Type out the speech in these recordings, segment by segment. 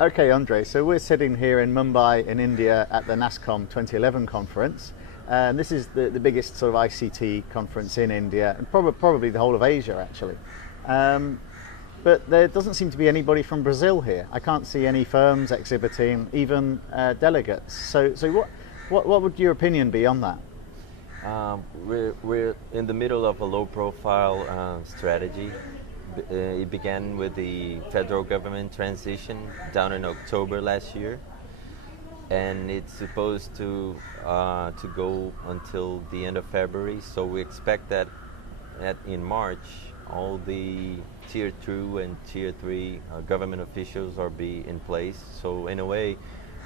Okay, Andre, so we're sitting here in Mumbai in India at the NASSCOM 2011 conference. And this is the biggest sort of ICT conference in India, and probably the whole of Asia, actually. Um, but there doesn't seem to be anybody from Brazil here. I can't see any firms exhibiting, even delegates. So what would your opinion be on that? We're in the middle of a low-profile strategy. It began with the federal government transition down in October last year, and it's supposed to go until the end of February. So we expect that in March, all the Tier 2 and Tier 3 government officials are be in place. So in a way,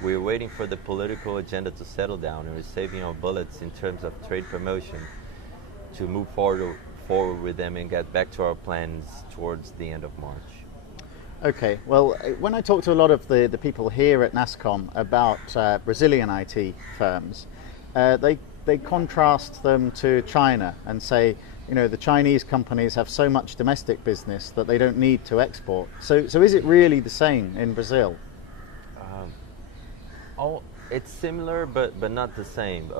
we're waiting for the political agenda to settle down, and we're saving our bullets in terms of trade promotion to move forward with them and get back to our plans towards the end of March. Okay, well, when I talk to a lot of the people here at NASSCOM about Brazilian IT firms, they contrast them to China and say, you know, the Chinese companies have so much domestic business that they don't need to export. So is it really the same in Brazil? It's similar, but not the same.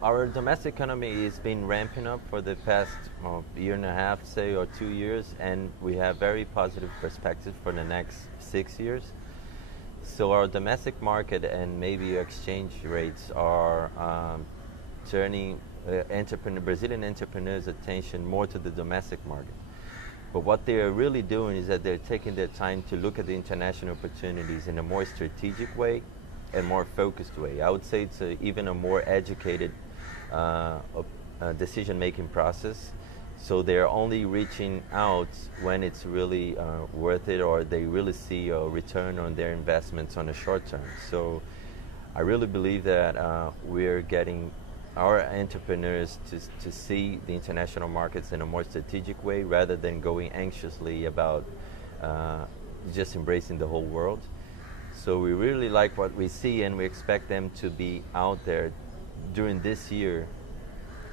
Our domestic economy has been ramping up for the past year and a half, say, or 2 years, and we have very positive perspectives for the next 6 years. So our domestic market and maybe exchange rates are turning Brazilian entrepreneurs' attention more to the domestic market. But what they are really doing is that they're taking their time to look at the international opportunities in a more strategic way and more focused way. I would say it's even a more educated decision-making process. So they're only reaching out when it's really worth it, or they really see a return on their investments on the short term. So I really believe that we're getting our entrepreneurs to see the international markets in a more strategic way rather than going anxiously about just embracing the whole world. So we really like what we see, and we expect them to be out there during this year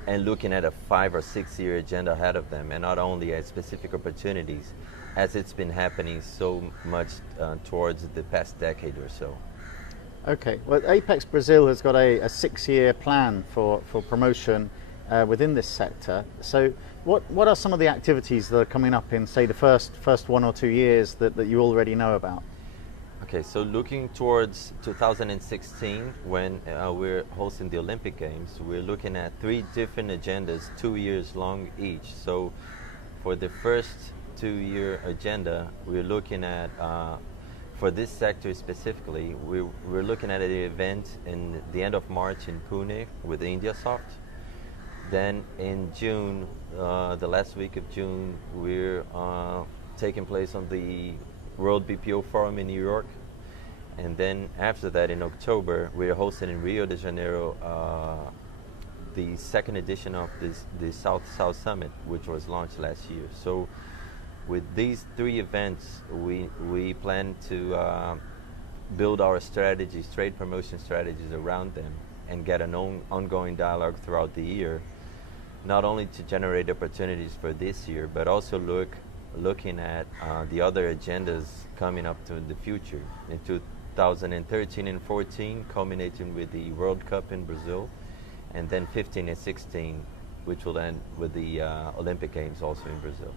and looking at a 5 or 6 year agenda ahead of them, and not only at specific opportunities as it's been happening so much towards the past decade or so. Okay, well, ApexBrasil has got a 6-year plan for promotion within this sector. So what are some of the activities that are coming up in, say, the first 1 or 2 years that you already know about? Okay, so looking towards 2016, when we're hosting the Olympic Games, we're looking at 3 different agendas, 2 years long each. So for the first 2-year agenda, we're looking at, for this sector specifically, we're looking at an event in the end of March in Pune with IndiaSoft. Then in June, the last week of June, we're taking place on the World BPO Forum in New York. And then after that, in October, we're hosting in Rio de Janeiro the second edition of the South-South Summit, which was launched last year. So with these 3 events, we plan to build our strategies, trade promotion strategies around them, and get an ongoing dialogue throughout the year, not only to generate opportunities for this year, but also looking at the other agendas coming up to the future in 2013 and 14, culminating with the World Cup in Brazil, and then 15 and 16, which will end with the Olympic Games also in Brazil.